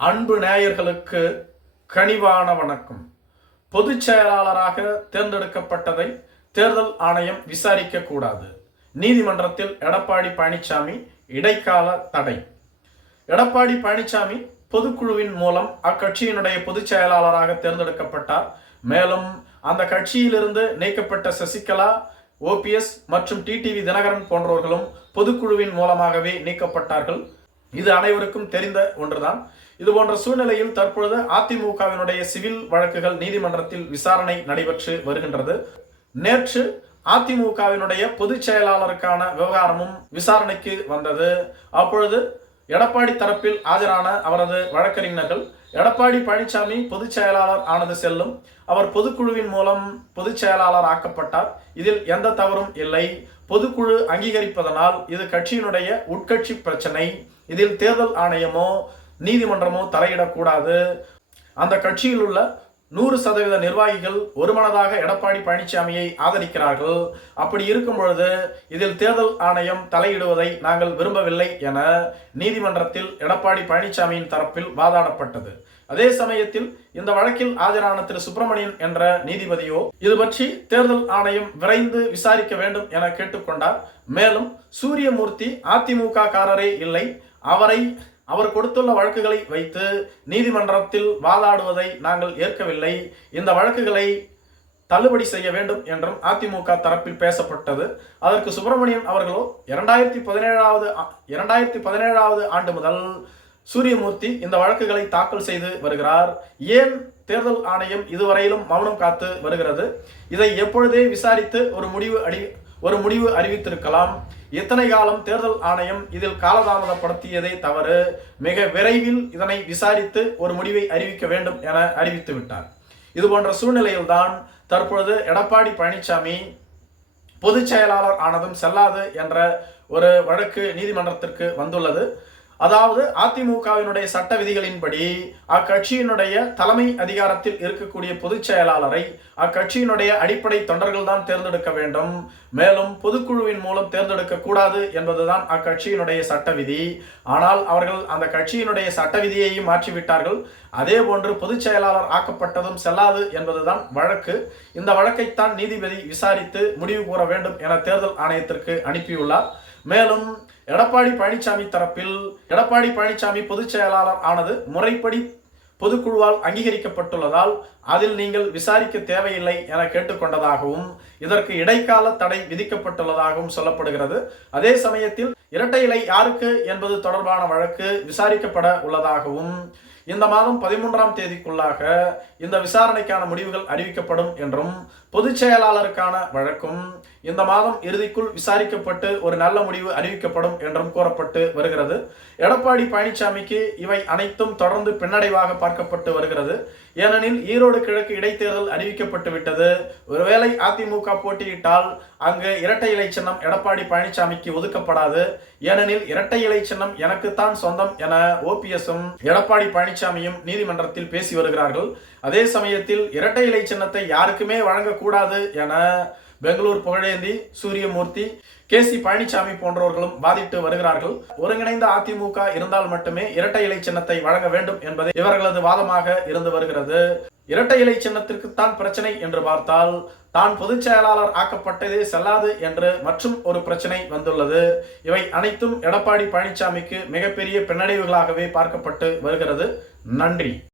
அன்பு நேயர்களுக்கு கனிவான வணக்கம். பொதுச் செயலாளராக தேர்ந்தெடுக்கப்பட்டதை தேர்தல் ஆணையம் விசாரிக்க கூடாது. நீதிமன்றத்தில் எடப்பாடி பழனிசாமி இடைக்கால தடை. எடப்பாடி பழனிசாமி பொதுக்குழுவின் மூலம் அக்கட்சியினுடைய பொதுச் செயலாளராக தேர்ந்தெடுக்கப்பட்டார். மேலும் அந்த கட்சியிலிருந்து நீக்கப்பட்ட சசிகலா, ஓபிஎஸ் மற்றும் டிடிவி தினகரன் போன்றவர்களும் பொதுக்குழுவின் மூலமாகவே நீக்கப்பட்டார்கள். இது அனைவருக்கும் தெரிந்த ஒன்றுதான். இது போன்ற சூழ்நிலையில் தற்பொழுது அதிமுகவினுடைய சிவில் வழக்குகள் நீதிமன்றத்தில் விசாரணை நடைபெற்று வருகின்றது. நேற்று அதிமுகவினுடைய பொதுச் செயலாளருக்கான விவகாரமும் விசாரணைக்கு வந்தது. அப்பொழுது எடப்பாடி தரப்பில் ஆஜரான அவரது வழக்கறிஞர்கள், எடப்பாடி பழனிசாமி பொதுச் செயலாளர் ஆனது செல்லும், அவர் பொதுக்குழுவின் மூலம் பொதுச் செயலாளர் ஆக்கப்பட்டார், இதில் எந்த தவறும் இல்லை, பொதுக்குழு அங்கீகரிப்பதனால் இது கட்சியினுடைய உட்கட்சி பிரச்சனை, இதில் தேர்தல் ஆணையமோ நீதிமன்றமோ தலையிடக்கூடாது, அந்த கட்சியில் உள்ள 100% நிர்வாகிகள் ஒருமனதாக எடப்பாடி பழனிசாமியை ஆதரிக்கிறார்கள், அப்படி இருக்கும் பொழுது இதில் தேர்தல் ஆணையம் தலையிடுவதை நாங்கள் விரும்பவில்லை என நீதிமன்றத்தில் எடப்பாடி பழனிசாமியின் தரப்பில் வாதாடப்பட்டது. அதே சமயத்தில் இந்த வழக்கில் ஆஜரான திரு சுப்பிரமணியன் என்ற நீதிபதியோ இது பற்றி தேர்தல் ஆணையம் விரைந்து விசாரிக்க வேண்டும் என கேட்டுக்கொண்டார். மேலும் சூரியமூர்த்தி அதிமுக காரரே இல்லை, அவர் கொடுத்துள்ள வழக்குகளை வைத்து நீதிமன்றத்தில் வாதாடுவதை நாங்கள் ஏற்கவில்லை, இந்த வழக்குகளை தள்ளுபடி செய்ய வேண்டும் என்றும் அதிமுக தரப்பில் பேசப்பட்டது. அதற்கு சுப்பிரமணியன் அவர்களோ 2017 ஆண்டு முதல் சூரியமூர்த்தி இந்த வழக்குகளை தாக்கல் செய்து வருகிறார், ஏன் தேர்தல் ஆணையம் இதுவரையிலும் மௌனம் காத்து வருகிறது, இதை எப்பொழுதே விசாரித்து ஒரு முடிவு அறிவித்திருக்கலாம், இத்தனை காலம் தேர்தல் ஆணையம் இதில் காலதாமதப்படுத்தியதே தவறு, மிக விரைவில் இதனை விசாரித்து ஒரு முடிவை அறிவிக்க வேண்டும் என அறிவித்து விட்டார். இது போன்ற சூழ்நிலையில்தான் தற்பொழுது எடப்பாடி பழனிசாமி பொதுச் செயலாளர் ஆனதும் செல்லாது என்ற ஒரு வழக்கு நீதிமன்றத்திற்கு வந்துள்ளது. அதாவது அதிமுகவினுடைய சட்ட விதிகளின்படி அக்கட்சியினுடைய தலைமை அதிகாரத்தில் இருக்கக்கூடிய பொதுச் செயலாளரை அக்கட்சியினுடைய அடிப்படை தொண்டர்கள் தான் தேர்ந்தெடுக்க வேண்டும், மேலும் பொதுக்குழுவின் மூலம் தேர்ந்தெடுக்க கூடாது என்பதுதான் அக்கட்சியினுடைய சட்ட விதி. ஆனால் அவர்கள் அந்த கட்சியினுடைய சட்ட விதியையும் மாற்றிவிட்டார்கள். அதே போன்று பொதுச் செயலாளர் ஆக்கப்பட்டதும் செல்லாது என்பதுதான் வழக்கு. இந்த வழக்கைத்தான் நீதிபதி விசாரித்து முடிவு கூற வேண்டும் என தேர்தல் ஆணையத்திற்கு அனுப்பியுள்ளார். மேலும் எடப்பாடி பழனிசாமி தரப்பில் எடப்பாடி பழனிசாமி பொதுச் செயலாளர் ஆனது முறைப்படி பொதுக்குழுவால் அங்கீகரிக்கப்பட்டுள்ளதால் அதில் நீங்கள் விசாரிக்க தேவையில்லை என கேட்டுக்கொண்டதாகவும் இதற்கு இடைக்கால தடை விதிக்கப்பட்டுள்ளதாகவும் சொல்லப்படுகிறது. அதே சமயத்தில் இரட்டை இலை யாருக்கு என்பது தொடர்பான வழக்கு விசாரிக்கப்பட உள்ளதாகவும் இந்த மாதம் 13ஆம் தேதிக்குள்ளாக இந்த விசாரணைக்கான முடிவுகள் அறிவிக்கப்படும் என்றும் பொதுச் செயலாளருக்கான வழக்கும் இந்த மாதம் இறுதிக்குள் விசாரிக்கப்பட்டு ஒரு நல்ல முடிவு அறிவிக்கப்படும் என்றும் கூறப்பட்டு வருகிறது. எடப்பாடி பழனிசாமிக்கு இவை அனைத்தும் தொடர்ந்து பின்னடைவாக பார்க்கப்பட்டு வருகிறது. ஏனெனில் ஈரோடு கிழக்கு இடைத்தேர்தல் அறிவிக்கப்பட்டு விட்டது. ஒருவேளை அதிமுக போட்டியிட்டால் அங்கு இரட்டை இலை சின்னம் எடப்பாடி பழனிசாமிக்கு ஒதுக்கப்படாது. ஏனெனில் இரட்டை இலை சின்னம் எனக்குத்தான் சொந்தம் என ஓபிஎஸும் எடப்பாடி பழனிசாமியும் நீதிமன்றத்தில் பேசி வருகிறார்கள். அதே சமயத்தில் இரட்டை இலை சின்னத்தை யாருக்குமே வழங்கக்கூடாது என பெங்களூர் புகழேந்தி, சூரியமூர்த்தி, கேசி பழனிசாமி போன்றவர்களும் வாதிட்டு வருகிறார்கள். ஒருங்கிணைந்த அதிமுக இருந்தால் மட்டுமே இரட்டை இலை சின்னத்தை வழங்க வேண்டும் என்பதே இவர்களது வாதமாக இருந்து வருகிறது. இரட்டை இலை சின்னத்திற்குத்தான் பிரச்சனை என்று பார்த்தால் தான் பொதுச் செயலாளர் ஆக்கப்பட்டதே செல்லாது என்று மற்றும் ஒரு பிரச்சனை வந்துள்ளது. இவை அனைத்தும் எடப்பாடி பழனிசாமிக்கு மிகப்பெரிய பின்னடைவுகளாகவே பார்க்கப்பட்டு வருகிறது. நன்றி.